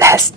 Yes.